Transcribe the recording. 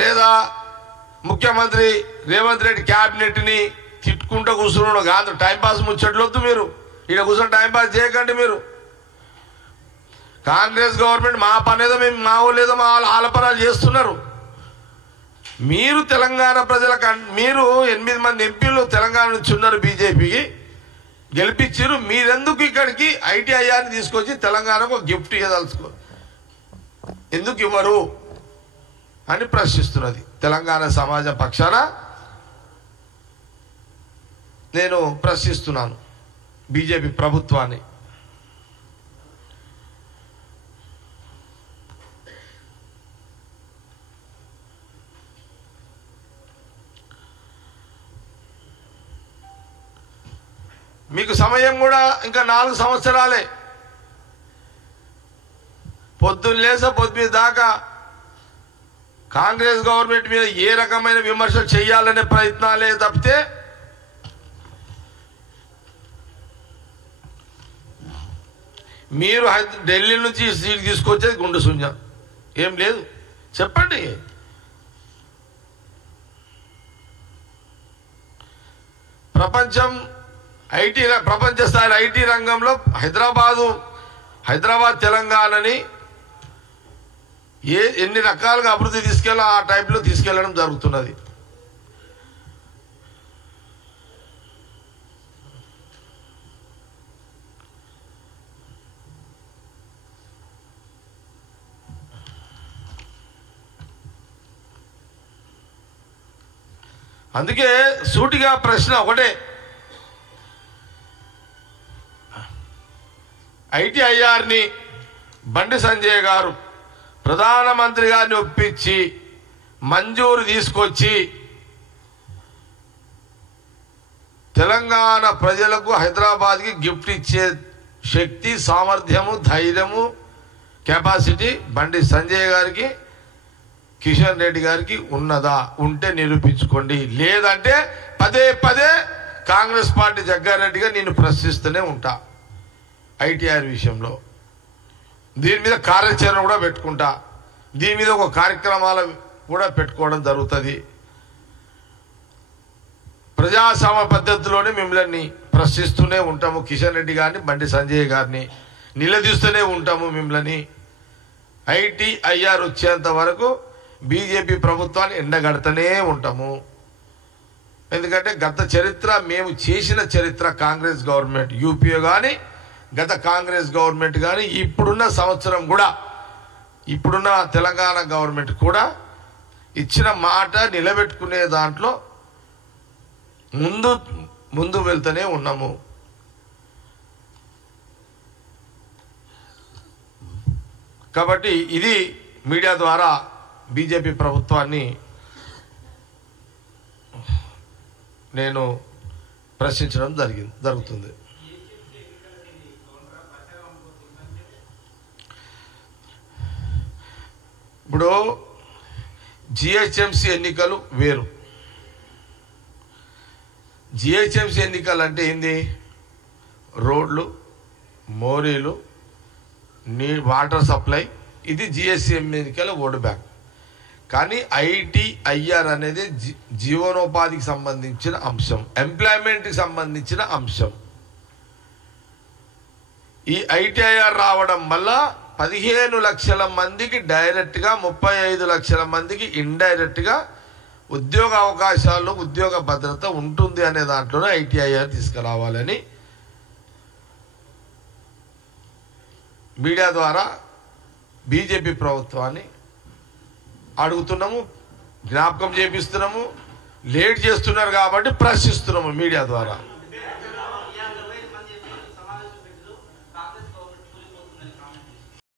లేదా ముఖ్యమంత్రి రేవంత్ రెడ్డి క్యాబినెట్ని తిట్టుకుంటూ కూర్చున్నాడు కాదు. టైంపాస్ ముచ్చట్లొద్దు. మీరు ఇక్కడ కూర్చొని టైంపాస్ చేయకండి. మీరు కాంగ్రెస్ గవర్నమెంట్ మా పనేదో మేము మా వాళ్ళేదో మా ఆలపనాలు చేస్తున్నారు. మీరు తెలంగాణ ప్రజలకు మీరు 8 మంది ఎంపీలు తెలంగాణ నుంచి ఉన్నారు, బీజేపీకి గెలిపించారు. మీరెందుకు ఇక్కడికి ఐటీఐఆర్ని తీసుకొచ్చి తెలంగాణకు గిఫ్ట్ ఇవ్వదలుచుకో ఎందుకు ఇవ్వరు అని ప్రశ్నిస్తున్నది తెలంగాణ సమాజం పక్షాన నేను ప్రశ్నిస్తున్నాను బీజేపీ ప్రభుత్వాన్ని. మీకు సమయం కూడా ఇంకా 4 సంవత్సరాలే. పొద్దున్న లేసా పొద్దు దాకా కాంగ్రెస్ గవర్నమెంట్ మీద ఏ రకమైన విమర్శ చేయాలనే ప్రయత్నాలే తప్పితే మీరు ఢిల్లీ నుంచి సీట్ తీసుకొచ్చేది గుండె శూన్యం ఏం లేదు. చెప్పండి. ప్రపంచ స్థాయి ఐటీ రంగంలో హైదరాబాద్ తెలంగాణని ఎన్ని రకాలుగా అభివృద్ధి తీసుకెళ్ళా ఆ టైప్లో తీసుకెళ్లడం జరుగుతున్నది. అందుకే సూటిగా ప్రశ్న ఒకటే, ఐటీఐఆర్ని బండి సంజయ్ గారు ప్రధానమంత్రి గారిని ఒప్పించి మంజూరు తీసుకొచ్చి తెలంగాణ ప్రజలకు హైదరాబాద్కి గిఫ్ట్ ఇచ్చే శక్తి, సామర్థ్యము, ధైర్యము, కెపాసిటీ బండి సంజయ్ గారికి, కిషన్ రెడ్డి గారికి ఉన్నదా? ఉంటే నిరూపించుకోండి. లేదంటే పదే కాంగ్రెస్ పార్టీ జగ్గారెడ్డిగా నేను ప్రశ్నిస్తూనే ఉంటా. ఐటీఆర్ విషయంలో దీని మీద కార్యాచరణ కూడా పెట్టుకుంటా. దీని మీద ఒక కార్యక్రమాలు కూడా పెట్టుకోవడం జరుగుతుంది. ప్రజాస్వామ్య పద్ధతిలోనే మిమ్మల్ని ప్రశ్నిస్తూనే ఉంటాము. కిషన్ రెడ్డి గారిని, బండి సంజయ్ గారిని నిలదీస్తూనే ఉంటాము. మిమ్మల్ని ఐటీఐఆర్ వచ్చేంత వరకు బీజేపీ ప్రభుత్వాన్ని ఎండగడతనే ఉంటాము. ఎందుకంటే గత చరిత్ర, మేము చేసిన చరిత్ర, కాంగ్రెస్ గవర్నమెంట్ యూపీఏ కానీ గత కాంగ్రెస్ గవర్నమెంట్ కానీ ఇప్పుడున్న సంవత్సరం కూడా, ఇప్పుడున్న తెలంగాణ గవర్నమెంట్ కూడా ఇచ్చిన మాట నిలబెట్టుకునే దాంట్లో ముందు వెళ్తూనే ఉన్నాము. కాబట్టి ఇది మీడియా ద్వారా బీజేపీ ప్రభుత్వాన్ని నేను ప్రశ్నించడం జరుగుతుంది. ఇప్పుడు జిహెచ్ఎంసీ ఎన్నికలు వేరు. జిహెచ్ఎంసీ ఎన్నికలు అంటే ఏంది? రోడ్లు, మోరీలు, వాటర్ సప్లై, ఇది జిహెచ్ఎంసీ ఎన్నికల ఓటు బ్యాంక్. కానీ ఐటీఐఆర్ అనేది జీవనోపాధికి సంబంధించిన అంశం, ఎంప్లాయ్మెంట్కి సంబంధించిన అంశం. ఈ ఐటీఐఆర్ రావడం వల్ల 15 లక్షల మందికి డైరెక్ట్గా, 35 లక్షల మందికి ఇండైరెక్ట్గా ఉద్యోగ అవకాశాలు, ఉద్యోగ భద్రత ఉంటుంది అనే దాంట్లోనే ఐటీఐఆర్ తీసుకురావాలని మీడియా ద్వారా బీజేపీ ప్రభుత్వాన్ని అడుగుతున్నాము, జ్ఞాపకం చేపిస్తున్నాము. లేట్ చేస్తున్నారు కాబట్టి ప్రశ్నిస్తున్నాము మీడియా ద్వారా.